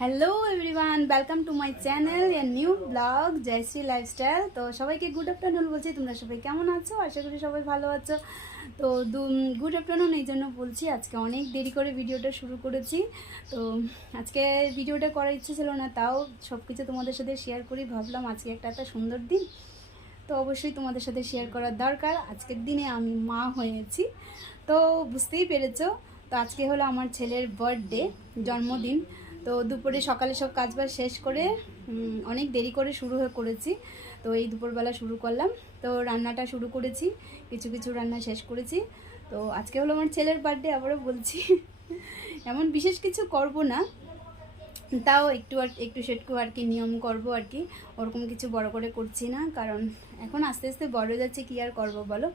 Hello everyone, welcome to my channel a new blog Jayashree lifestyle. তো সবাইকে good afternoon বলছি। তোমরা সবাই কেমন আছো? আশা করি সবাই ভালো আছো। তো গুড আফটারনুন এই জন্য বলছি, আজকে অনেক দেরি করে ভিডিওটা শুরু করেছি। তো আজকে ভিডিওটা করার ইচ্ছে ছিল না, তাও সব কিছু তোমাদের সাথে শেয়ার করি। ভাবলাম আজকে একটা সুন্দর দিন, তো অবশ্যই তোমাদের সাথে শেয়ার করার দরকার। আজকের দিনে আমি মা হয়েছি, তো বুঝতেই পেরেছো। তো আজকে হলো আমার ছেলের বার্থডে, জন্মদিন। তো দুপুরে সকালে সব কাজবাজ শেষ করে অনেক দেরি করে শুরু করেছি। তো এই দুপুরবেলা শুরু করলাম, তো রান্নাটা শুরু করেছি, কিছু কিছু রান্না শেষ করেছি। তো আজকে হলো আমার ছেলের বার্থডে, আবারও বলছি। এমন বিশেষ কিছু করব না, তাও একটু সেটকু আর কি নিয়ম করব আর কি। ওরকম কিছু বড় করে করছি না, কারণ এখন আস্তে আস্তে বড় যাচ্ছে, কি আর করব বলো।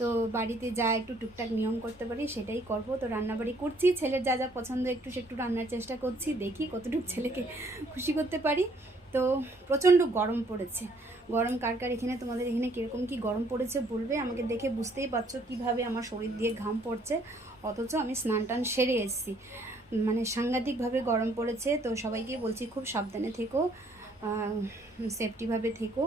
তো বাড়িতে যা একটু টুকটাক নিয়ম করতে পারি সেটাই করব। তো রান্নাবাড়ি করছি, ছেলের যা যা পছন্দ একটু সেটু রান্নার চেষ্টা করছি, দেখি কতটুকু ছেলেকে খুশি করতে পারি। তো প্রচণ্ড গরম পড়েছে। গরম কার কার এখানে, তোমাদের এখানে কীরকম কি গরম পড়েছে বলবে। আমাকে দেখে বুঝতেই পারছো কীভাবে আমার শরীর দিয়ে ঘাম পড়ছে, অথচ আমি স্নান টান সেরে এসেছি। মানে সাংঘাতিকভাবে গরম পড়েছে। তো সবাইকে বলছি খুব সাবধানে থেকো, সেফটিভাবে থেকো।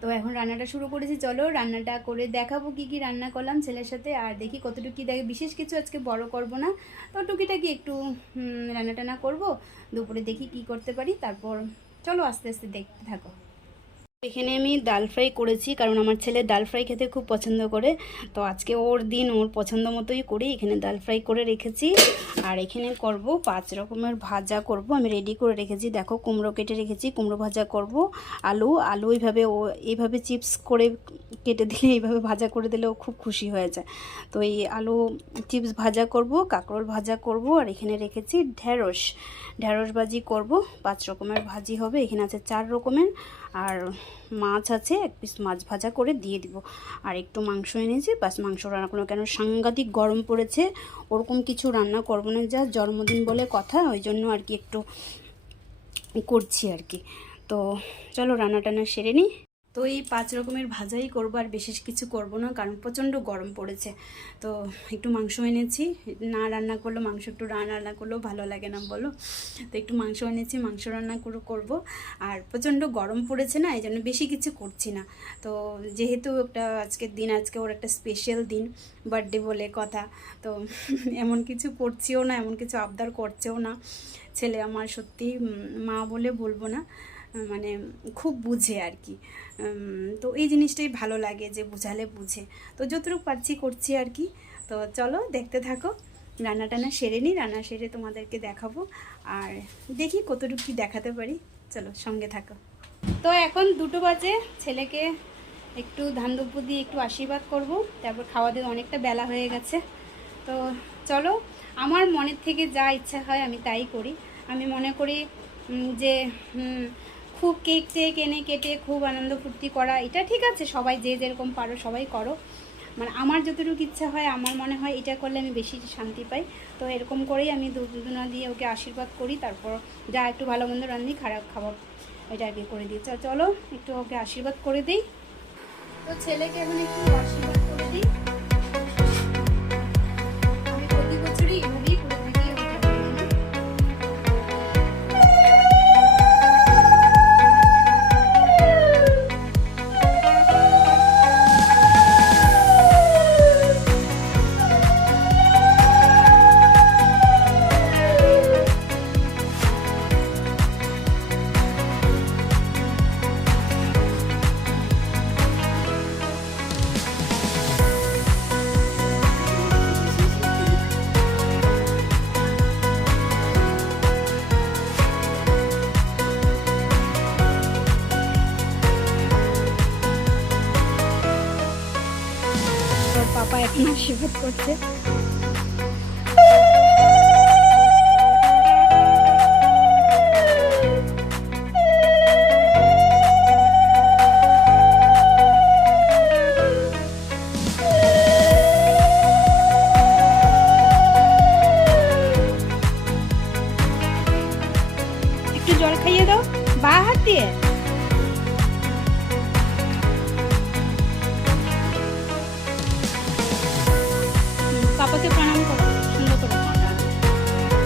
তো এখন রান্নাটা শুরু করেছি, চলো রান্নাটা করে দেখাবো কি কি রান্না করলাম ছেলের সাথে। আর দেখি কতটুকু কী দেখে, বিশেষ কিছু আজকে বড় করব না, তো টুকিটাকি একটু রান্না টান্না করবো। দুপুরে দেখি কি করতে পারি, তারপর চলো আস্তে আস্তে দেখতে থাকো। এখানে আমি ডাল ফ্রাই করেছি, কারণ আমার ছেলে ডাল ফ্রাই খেতে খুব পছন্দ করে। তো আজকে ওর দিন, ওর পছন্দ মতোই করি। এখানে ডাল ফ্রাই করে রেখেছি, আর এখানে করব 5 রকমের ভাজা করব। আমি রেডি করে রেখেছি, দেখো কুমড়ো কেটে রেখেছি, কুমড়ো ভাজা করব। আলু এইভাবে চিপস করে কেটে দিলে, এইভাবে ভাজা করে দিলে ও খুব খুশি হয়ে যায়। তো এই আলু চিপস ভাজা করব, কাঁকরোল ভাজা করব। আর এখানে রেখেছি ঢেঁড়স ভাজি করব। 5 রকমের ভাজি হবে। এখানে আছে 4 রকমের, আর মাছ আছে, 1 পিস মাছ ভাজা করে দিয়ে দিব। আর একটু মাংস এনেছি, বাস মাংস রান্না করবো। কেন সাংঘাতিক গরম পড়েছে, ওরকম কিছু রান্না করবো না, যা জন্মদিন বলে কথা, ওই জন্য আর কি একটু করছি আর কি। তো চলো রান্না টান্না সেরে নিই। তো এই 5 রকমের ভাজাই করবো, আর বিশেষ কিছু করব না, কারণ প্রচণ্ড গরম পড়েছে। তো একটু মাংস এনেছি, না রান্না করলেও মাংস একটু রান্না করলেও ভালো লাগে না বলো। তো একটু মাংস এনেছি, মাংস রান্না করব। আর প্রচণ্ড গরম পড়েছে না, এই জন্য বেশি কিছু করছি না। তো যেহেতু একটা আজকের দিন, আজকে ওর একটা স্পেশাল দিন, বার্থডে বলে কথা, তো এমন কিছু করছিও না, এমন কিছু আবদার করছেও না। ছেলে আমার সত্যি মা বলে বলবো না, মানে খুব বুঝে আর কি। তো এই জিনিসটাই ভালো লাগে, যে বুঝালে বুঝে। তো যতটুকু পারছি করছি আর কি। তো চলো দেখতে থাকো, রান্না টান্না সেরে নিই, রান্না সেরে তোমাদেরকে দেখাবো, আর দেখি কতটুকু কী দেখাতে পারি। চলো সঙ্গে থাকো। তো এখন 2টো বাজে, ছেলেকে একটু ধান দুব্বু দিয়ে একটু আশীর্বাদ করব, তারপর খাওয়া দিয়ে অনেকটা বেলা হয়ে গেছে। তো চলো, আমার মনের থেকে যা ইচ্ছা হয় আমি তাই করি। আমি মনে করি যে খুব কেক টেক এনে কেটে খুব আনন্দ ফুর্তি করা, এটা ঠিক আছে, সবাই যে যেরকম পারো সবাই করো। মানে আমার যতটুকু ইচ্ছা হয়, আমার মনে হয় এটা করলে আমি বেশি শান্তি পাই। তো এরকম করেই আমি দুধনা দিয়ে ওকে আশীর্বাদ করি, তারপর যা একটু ভালো মন্দ রান্নি, খারাপ খাবার এটা আর কি করে দিই। চলো একটু ওকে আশীর্বাদ করে দিই। তো ছেলেকে এখন একটু আশীর্বাদ করে দিই। আমি প্রতি বছরই এভাবেই করে থাকি। পাপা এখন আশীর্বাদ করছে। একটু জল খাইয়ে দাও বা হাত দিয়ে। পাপাকে প্রণাম করো সুন্দর করে,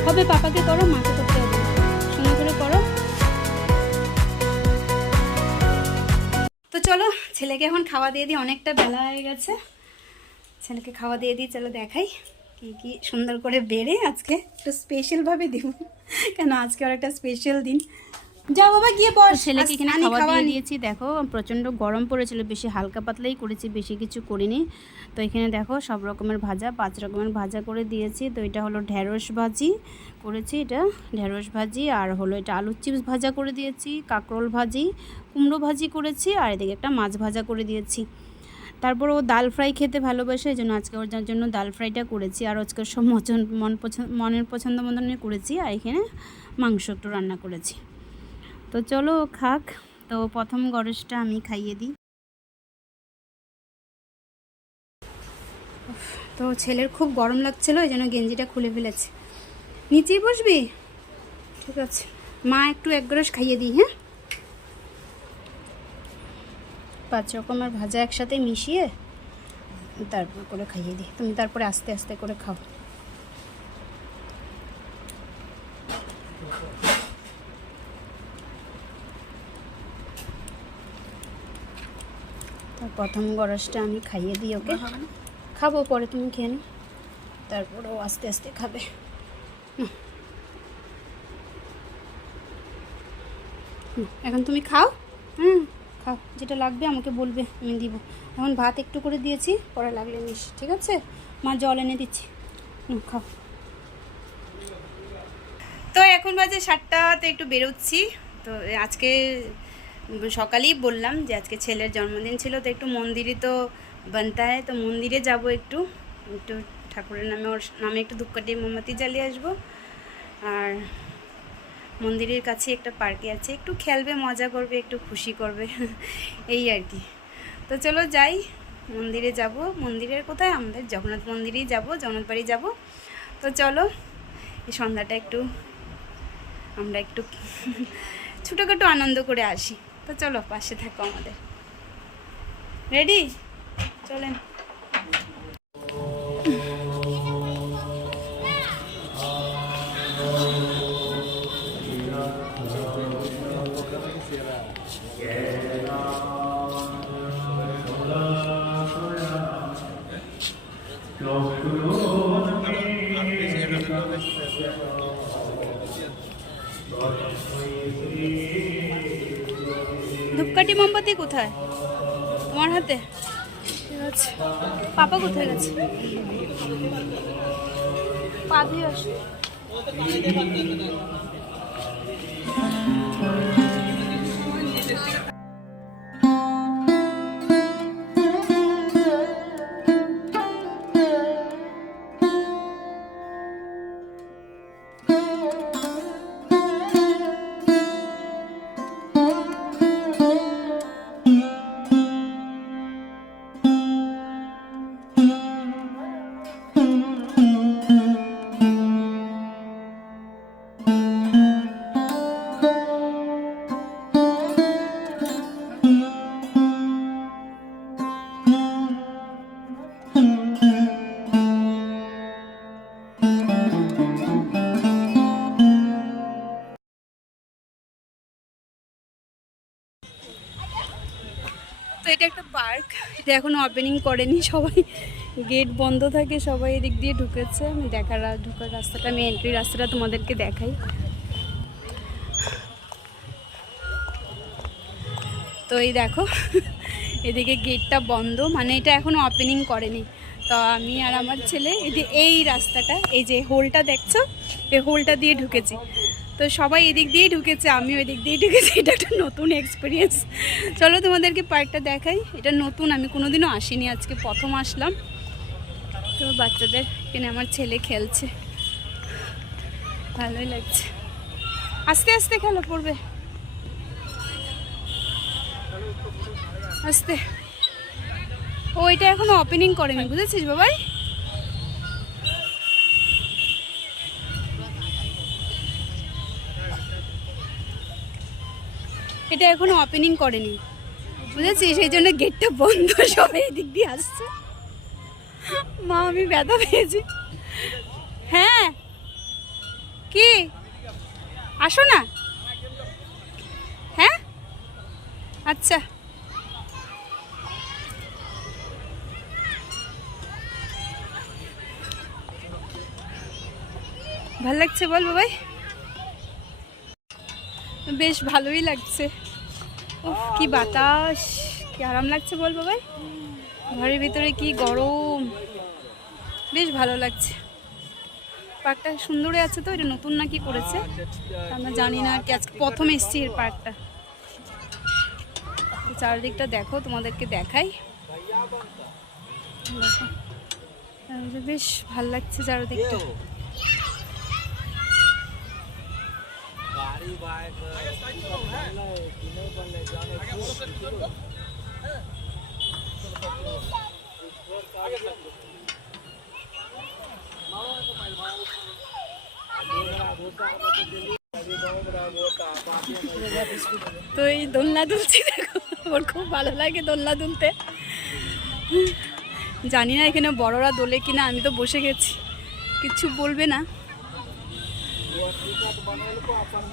হবে পাপাকে করো, মাকে করতে হবে। চলো ছেলেকে এখন খাওয়া দিয়ে দিই, অনেকটা বেলা হয়ে গেছে। ছেলেকে খাওয়া দিয়ে দিই, চলো দেখাই কি কি সুন্দর করে বেড়ে আজকে একটু স্পেশালভাবে দিব, কেন আজকে আর একটা স্পেশাল দিন। যাও বাবা গিয়ে বস। ছেলেকে এখানে খাওয়া দিয়ে দিয়েছি। দেখো প্রচণ্ড গরম পড়েছিল, বেশি হালকা পাতলাই করেছি, বেশি কিছু করিনি। তো এখানে দেখো সব রকমের ভাজা, 5 রকমের ভাজা করে দিয়েছি। তো এটা হলো ঢেঁড়স ভাজি করেছি, এটা ঢেঁড়স ভাজি, আর হলো এটা আলুর চিপস ভাজা করে দিয়েছি, কাঁকরোল ভাজি, কুমড়ো ভাজি করেছি, আর এদিকে একটা মাছ ভাজা করে দিয়েছি। তারপর ও ডাল ফ্রাই খেতে ভালোবাসে, এই জন্য আজকে ওর জন্য ডাল ফ্রাইটা করেছি। আর আজকে সব মনের পছন্দ মতনই করেছি। আর এখানে মাংস একটু রান্না করেছি। তো চলো খাক। তো প্রথম গরজটা আমি খাইয়ে দিই। তো ছেলের খুব গরম লাগছিল, এই জন্য গেঞ্জিটা খুলে ফেলেছে। নিচেই বসবি? ঠিক আছে, মা একটু এক গ্রাস খাইয়ে দিই। হ্যাঁ, 5 রকমের ভাজা একসাথে মিশিয়ে তারপর করে খাইয়ে দিই, তুমি তারপরে আস্তে আস্তে করে খাও। তো প্রথম গরজটা আমি খাইয়ে দিই ওকে। খাবো পরে, তুমি খেয়ে নি, তারপরে ও আস্তে আস্তে খাবে। এখন তুমি খাও। খাও, যেটা লাগবে আমাকে বলবে, আমি দিব। এখন ভাত একটু করে দিয়েছি, পরে লাগলে নিস, ঠিক আছে? মা জল এনে দিচ্ছি, খাও। তো এখন বাজে 7টা, তো একটু বেরোচ্ছি। তো আজকে সকালেই বললাম যে আজকে ছেলের জন্মদিন ছিল, তো একটু মন্দিরে তো বানতে হয়, তো মন্দিরে যাব, একটু একটু ঠাকুরের নামে, ওর নামে একটু ধূপকাঠি মোমবাতি জ্বালিয়ে আসবো। আর মন্দিরের কাছে একটা পার্কে আছে, একটু খেলবে, মজা করবে, একটু খুশি করবে, এই আর কি। তো চলো যাই, মন্দিরে যাব। মন্দিরের কোথায়? আমাদের জগন্নাথ মন্দিরেই যাব, জগন্নাথ বাড়ি যাব। তো চলো এই সন্ধ্যাটা একটু আমরা একটু ছোটোখাটো আনন্দ করে আসি। তো চলো পাশে থাকো আমাদের। রেডি? চলেন। ধূপকাঠি মোমবাতি কোথায় তোমার হাতে? ঠিক আছে, পাপা কোথায় গেছে? পা ধুয়ে আসো। তো এটা একটা পার্ক, এটা এখনো ওপেনিং করেনি, সবাই গেট বন্ধ থাকে, সবাই এদিক দিয়ে ঢুকেছে। আমি ঢোকার রাস্তাটা, আমি এন্ট্রি রাস্তাটা তোমাদেরকে দেখাই। তো এই দেখো এদিকে গেটটা বন্ধ, মানে এটা এখনো ওপেনিং করেনি। তো আমি আর আমার ছেলে এই রাস্তাটা, এই যে হোলটা দেখছো, এই হোলটা দিয়ে ঢুকেছি। তো সবাই এদিক দিয়েই ঢুকেছে, আমিও এদিক দিয়েই ঢুকেছি। এটা একটা নতুন এক্সপিরিয়েন্স। চলো তোমাদেরকে পার্কটা দেখাই। এটা নতুন, আমি কোনোদিনও আসিনি, আজকে প্রথম আসলাম। তো বাচ্চাদের এখানে আমার ছেলে খেলছে, ভালোই লাগছে। আস্তে আস্তে খেলা পড়বে, আস্তে। ও এটা এখনো ওপেনিং করেনি, বুঝেছিস বাবাই? এটা এখনো ওপেনিং করেনি, বুঝেছিস? সেই জন্য গেটটা বন্ধ, সবাই এদিক দিয়ে আসছে। মা আমি ব্যথা পেয়েছি। হ্যাঁ কি, আসো না। হ্যাঁ আচ্ছা, ভাল লাগছে বল বাবাই? বেশ ভালোই লাগছে। উফ কি বাতাস, কি আরাম লাগছে বল বাবাই। ঘরের ভিতরে কি গরম, বেশ ভালো লাগছে। পার্কটা সুন্দরই আছে তো, এটা নতুন নাকি করেছে আমরা জানি না আর কি, আজকে প্রথম এসছি এর পার্কটা। চারিদিকটা দেখো, তোমাদেরকে দেখাই। দেখো বেশ ভালো লাগছে চারিদিকটা। তো এই দোলনা দুলছি দেখো, ওর খুব ভালো লাগে দোলনা দুলতে। জানি না এখানে বড়রা দোলে কিনা, আমি তো বসে গেছি, কিচ্ছু বলবে না।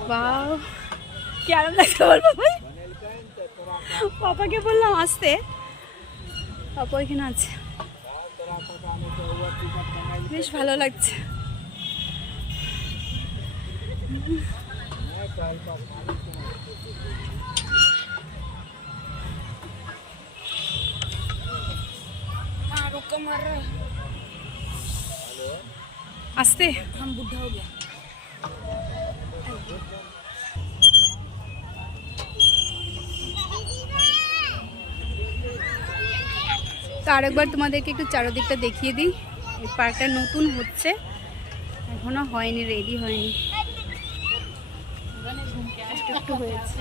বাহ কি আরাম লাগছে বল বাবাই। পাপাকে বললাম আসতে, পাপা এখানে আছে। বেশ ভালো লাগছে। আসতে हम बुढ़ा हो गया। তো আরেকবার তোমাদেরকে একটু চারদিকটা দেখিয়ে দিই। এই পার্কটা নতুন হচ্ছে, এখনো হয়নি, রেডি হয়নি, একটু একটু হয়েছে।